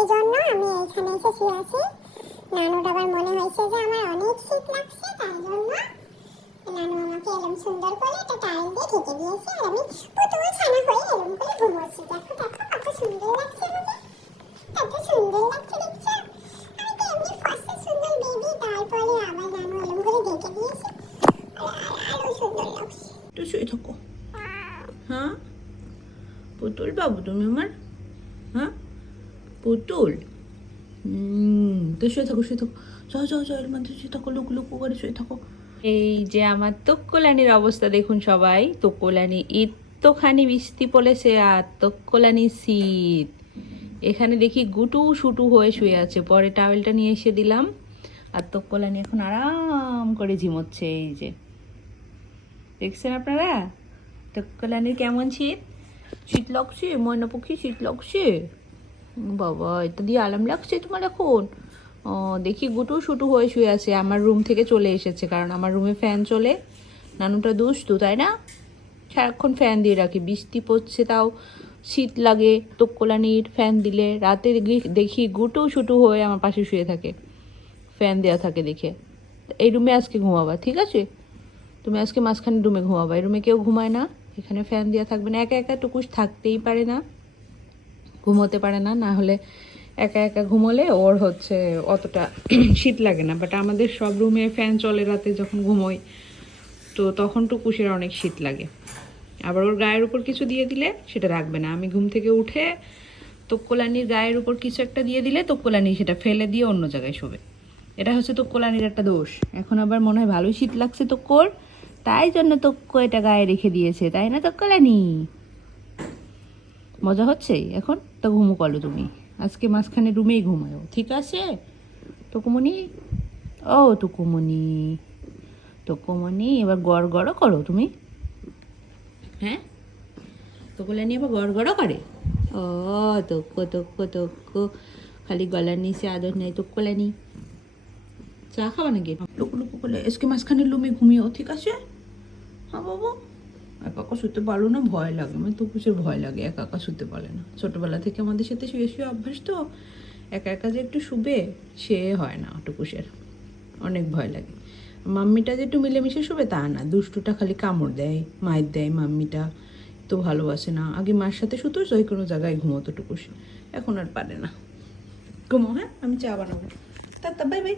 সেই জন্য আমি এখানে এসে শুয়ে আছি। নানুর আবার মনে হয়েছে যে আমার অনেক শীত লাগছে তাই জন্য নানু আমাকে এরম সুন্দর করে একটা টাইল দিয়ে ঢেকে দিয়েছে আর আমি পুতুল ছানা হয়ে এরম করে ঘুমোচ্ছি। দেখো দেখো কত সুন্দর লাগছে আমাকে কত সুন্দর লাগছে দেখছ। আমি তো এমনি ফার্স্টে সুন্দর বেবি তারপরে আবার নানু এরম করে ঢেকে দিয়েছে। আরও সুন্দর লাগছে। একটু শুয়ে থাকো। হ্যাঁ? পুতুল বাবু তুমি আমার? হ্যাঁ? পুতুল। তো শুয়ে থাকো শুয়ে থাকো। যাও যাও যাও, এর মধ্যে শুয়ে থাকো, লুকু লুকু করে শুয়ে থাকো। এই যে আমার তক্কলানির অবস্থা, দেখুন সবাই। তক্কলানি এতখানি বৃষ্টি পড়েছে আর তক্কলানি শীত। এখানে দেখি গুটু সুটু হয়ে শুয়ে আছে। পরে টাওয়েলটা নিয়ে এসে দিলাম। আর তক্কলানি এখন আরাম করে ঝিমোচ্ছে, এই যে। দেখছেন আপনারা? তক্কলানির কেমন শীত? শীত লাগছে ময়না পক্ষী শীত লাগছে। বাবা, এটা দিয়ে আরাম লাগছে তোমার এখন? ও, দেখি গুটু সুটু হয়ে শুয়ে আছে। আমার রুম থেকে চলে এসেছে, কারণ আমার রুমে ফ্যান চলে। নানুটা দুষ্টু, তাই না? সারাক্ষণ ফ্যান দিয়ে রাখি। বৃষ্টি পড়ছে তাও, শীত লাগে তক্কলানির ফ্যান দিলে। রাতে দেখি গুটু সুটু হয়ে আমার পাশে শুয়ে থাকে। ফ্যান দেওয়া থাকে দেখে। এই রুমে আজকে ঘুমাবা, ঠিক আছে? তুমি আজকে মাঝখানে রুমে ঘুমাবা। এই রুমে কেউ ঘুমায় না। এখানে ফ্যান দেওয়া থাকবে না। একা একা টুকুস থাকতেই পারে না। ঘুমোতে পারে না না হলে একা একা ঘুমোলে ওর হচ্ছে অতটা শীত লাগে না। বাট আমাদের সব রুমে ফ্যান চলে রাতে যখন ঘুমোই, তো তখন টুকুসের অনেক শীত লাগে। আবার ওর গায়ের উপর কিছু দিয়ে দিলে সেটা রাখবে না। আমি ঘুম থেকে উঠে তোক্কলানির গায়ের উপর কিছু একটা দিয়ে দিলে তোক্কলানি সেটা ফেলে দিয়ে অন্য জায়গায় শোবে। এটা হচ্ছে তোক্কলানির একটা দোষ। এখন আবার মনে হয় ভালোই শীত লাগছে তোক্কর, তাই জন্য তোক্ক এটা গায়ে রেখে দিয়েছে, তাই না তোক্কলানি? মজা হচ্ছে এখন? তো ঘুমো কলো তুমি। আজকে মাঝখানে রুমেই ঘুমায়ো, ঠিক আছে? টুকুমনি ও টুকুমনি টুকুমনি এবার গড় গড় করো তুমি। হ্যাঁ? তোকলানি আবার গড় গড় করে? ও তোক্ক তোক্ক তোক্ক খালি গলার নিচে আদর নেই তোক্কলানি চা খাবা নাকি? লুকু লুকু করলে এসকে মাঝখানে লুমে ঘুমিও, ঠিক আছে? হ্যাঁ বাবু। একা একা শুতে পারো না, ভয় লাগে। মানে তো কুসের ভয় লাগে একা একা শুতে পারে না। ছোটবেলা থেকে আমাদের সাথে শুয়ে শুয়ে অভ্যাস তো একা একা যে একটু শুবে, সে হয় না টুকুসের অনেক ভয় লাগে। মাম্মিটা যে একটু মিলেমিশে শুবে, তা না। দুষ্টুটা খালি কামড় দেয় মায়ের দেয় মাম্মিটা। তো ভালোবাসে না। আগে মার সাথে শুতো ওই কোনো জায়গায় ঘুমোতো টুকুস এখন আর পারে না। ঘুমো হ্যাঁ? আমি চা বানাবো। তা বাই বাই